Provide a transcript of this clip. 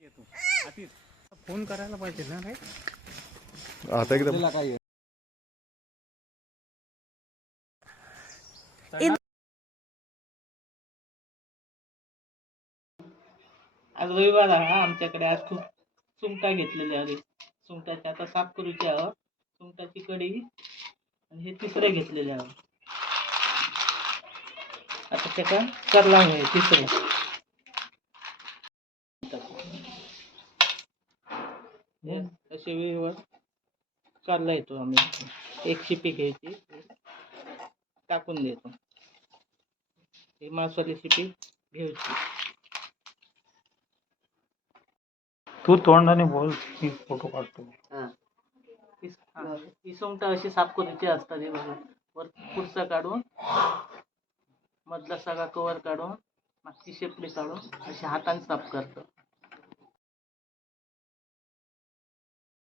येतो आतिश फोन करायला पाहिजे ना रे आता एकदम आज रविवार आहे आमच्याकडे आज खूप सुंगटा घेतलेली आहे. सुंगटाची आता साफ करूची आहे. सुंगटाची कढी आणि हे तिसरे घेतलेले आहे. आता त्याचा करला आहे तिसरं. असे वेळेवर करला येतो आम्ही. एक शिपी घ्यायची टाकून देतो. ही मांसवाली शिपी घ्यायची. तू तोंडाने बोल मी फोटो काढतो. ही सुंगटा अशी साफ करूची असतात. हे बघा वर पुढचा काढून मधला सगळा कवर काढून मागची शेपडी काढून अशी हाताने साफ करतो.